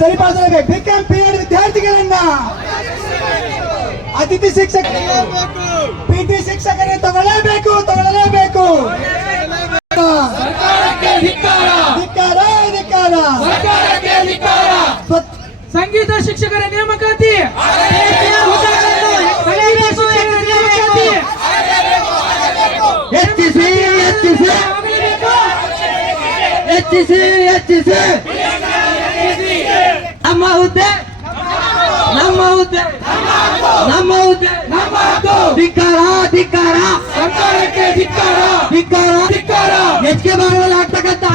ಸರಿಪಡಿಸಲೇಬೇಕು. BCom ಪಿ.ಎಡ್ ವಿದ್ಯಾರ್ಥಿಗಳನ್ನ ಅತಿಥಿ ಶಿಕ್ಷಕ PT ಶಿಕ್ಷಕರೇ ತಗೊಳ್ಳೇಬೇಕು. ಸಂಗೀತ ಶಿಕ್ಷಕರ ನೇಮಕಾತಿ ಹೆಚ್ಚಿಸಿ ನಮ್ಮ ಹುದ್ದೆ ಧಿಕ್ಕಾರ. ಸರ್ಕಾರಕ್ಕೆ ಧಿಕ್ಕಾರ. ಹೆಚ್ಚಿಗೆ ಮಾಡಲಾಗ್ತಕ್ಕಂಥ